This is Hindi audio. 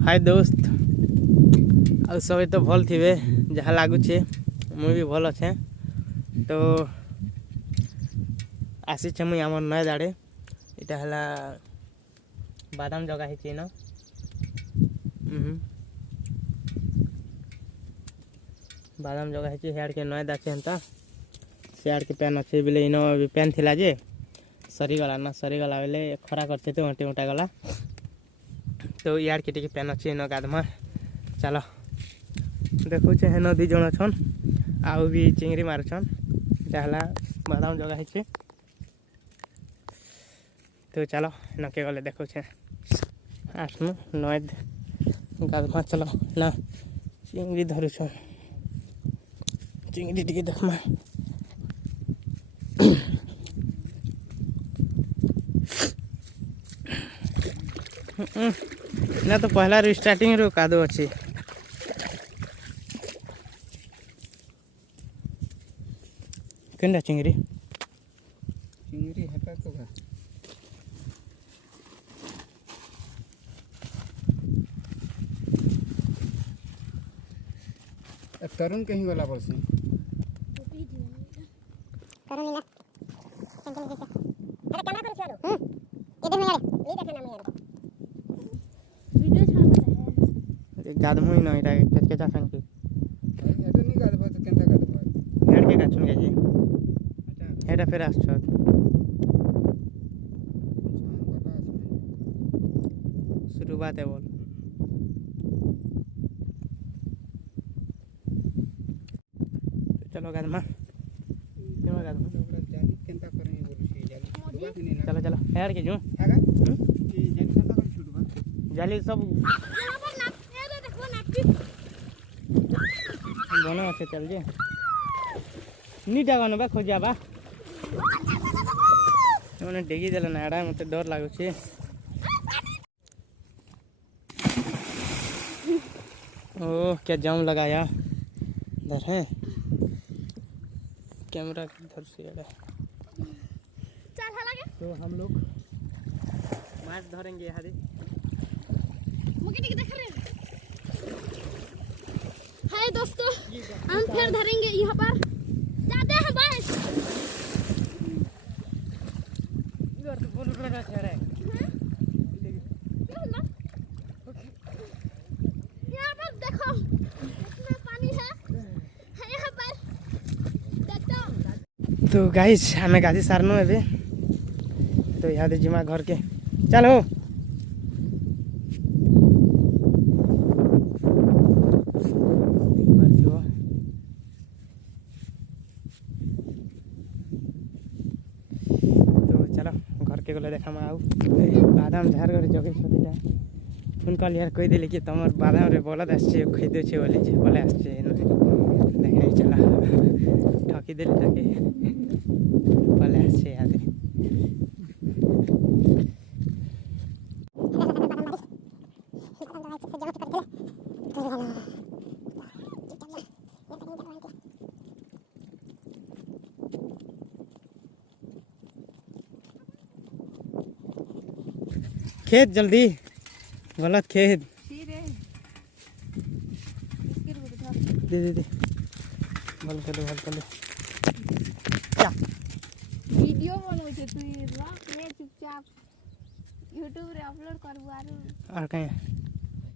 हाय दोस्त आ सब तो भल थे जहाँ लगुचे मुझे भी भल अच्छे तो आसी मुई आम नए दाड़े यहाँ है बादाम जगह है न बादाम जगह है हेड़ के नए दाचे हेन्ता सियाड़ के पैन अच्छे बोले इन पैन थिला जे सरीगला ना सरीगला बोले खरा करते तो अंटे उठा गला तो यार के पैन अच्छे इन गाधमा चलो देखो हेन दी जन छन आउ भी चिंगरी मारुछन जहला बादाम जगह है तो चलो नके गले देखो आसमु नए गाधमा चलो ना चिंगरी धरुछन चिंगरी टी देखमा ना तो पहला स्टार्टिंग रो कादो अच्छी केंदा चिंगरी चिंगरी हटा तो गा तरुण कहीं गला बरसी तरुण ना संकल के अरे कैमरा कर चलो इधर में यार ये देखना मैं यार वीडियो छाड़ गादमु न इटा कचकचा संकी एटा नहीं गादबो तो केनता गादबो हेड के काछुन के जी एटा फिर आछो शुरुआत है बोल चलो गादमा केमा गादमा जाली केनता करे बोलसी जाली चलो चलो हेड के जो आगा ई जाली केनता कर छुटबा जाली सब बनो अच्छे चल जे नी डागन बा खोजिया बा मैंने डेगी देला ना आड़ा मते डर लागो छे ओह क्या जाम लगाया इधर है कैमरा इधर से है तो हम लोग माछ धरेंगे यहाँ हाय दोस्तों हम फिर धरेंगे यहाँ पर जाते हैं बस इधर तो बोल रहा है यहाँ पर देखो कितना पानी है यहाँ पर देखो तो गाइस हमें गाजी सारनो है तो यहाँ दे जिमा घर के चलो गले देखा आउ बादाम झार कर जगे छोटा फोन कल यार कही देली कि तुम बादाम रे बलद आसছে खरीदे छे बोली जे बोले आसছে देखे चला ठकी देली ताके बोले आसছে याद खेत जल्दी गलत खेत दे दे दे भल चलो क्या वीडियो बनवे छे तू रख ले चुपचाप YouTube रे अपलोड करबो आरो और कहीं